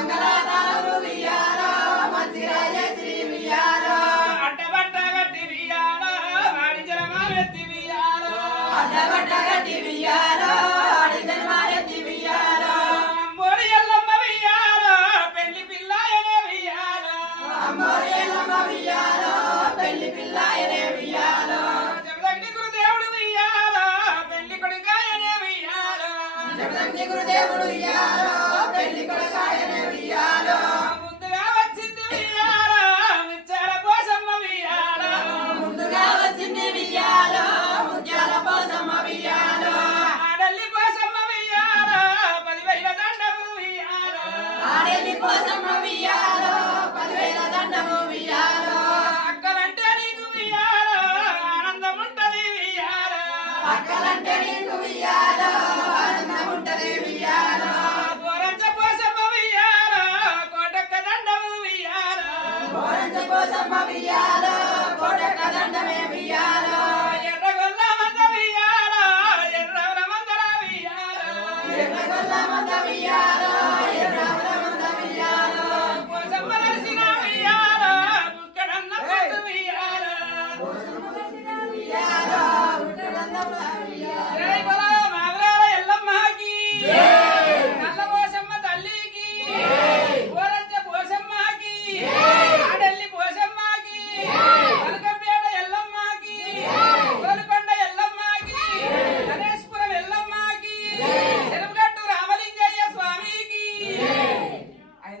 మంగళాదారు వియాలో మంచిరాజే శ్రీ వియాలో అడ్డబట్ట గట్టి వియాలో వాడి జలమారెత్తి వియాలో అడ్డబట్ట గట్టి వియాలో వాడి జలమారెత్తి వియాలో అమ్మోరి ఎల్లమ్మ వియాలో పెళ్లి పిల్లాయనే వియాలో అమ్మోరి ఎల్లమ్మ వియాలో పెళ్లి పిల్లాయనే వియాలో జగదండి గురుదేవుడు వియాలో పెళ్లి కొడుకాయనే వియాలో జగదండి గురుదేవుడు వియాలో పెళ్లి కొడుకాయనే వియాలో ముందుగా వచ్చింది వియాలో మిచ్చాల పోసమ్మ వియాలో ముందుగా వచ్చింది వియాలో ముత్యాల పోసమ్మ వియాలో ఆడల్లి పోసమ్మ వియాలో 10,000 దండము వియాలో ఆడెల్లి పోసమ్మ వియాలో 10,000 దండము వియాలో అక్కలంటే నీకు వియాలో ఆనందం ఉంటది వియాలో అక్కలంటే నీకు వియాలో ఆనందం ఉంటది వియాలో గోరంచ పోసమ్మ వియాలో కోటక్క దండము వియాలో ఓరంచ పోసమ్మ వియాలో కోటక దండమే వియాలో ఎర్రగొల్ల మంద వియాలో ఎర్రవల మందల వియాలో ఎర్రగొల్ల మంద వియాలో ఎర్రగొల్ల మంద వియాలో పోసమ్మ నరసిన వియాలో బుక్కడన్న పట్టు వియాలో వియాలో ఉట్టడందమ్మ వియాలో జై బలో మాగరాల ఎల్లమ్మకి నల్ల పోసమ్మ తల్లికి ఓరంచ పోసమ్మకి ఆడెల్లి పోసమ్మకి పలకంపేట ఎల్లమ్మకి గోలుకొండ ఎల్లమ్మకి గణేశ్పురం ఎల్లమ్మకి చెరువుగట్టు రామలింగయ్య స్వామికి ఆయన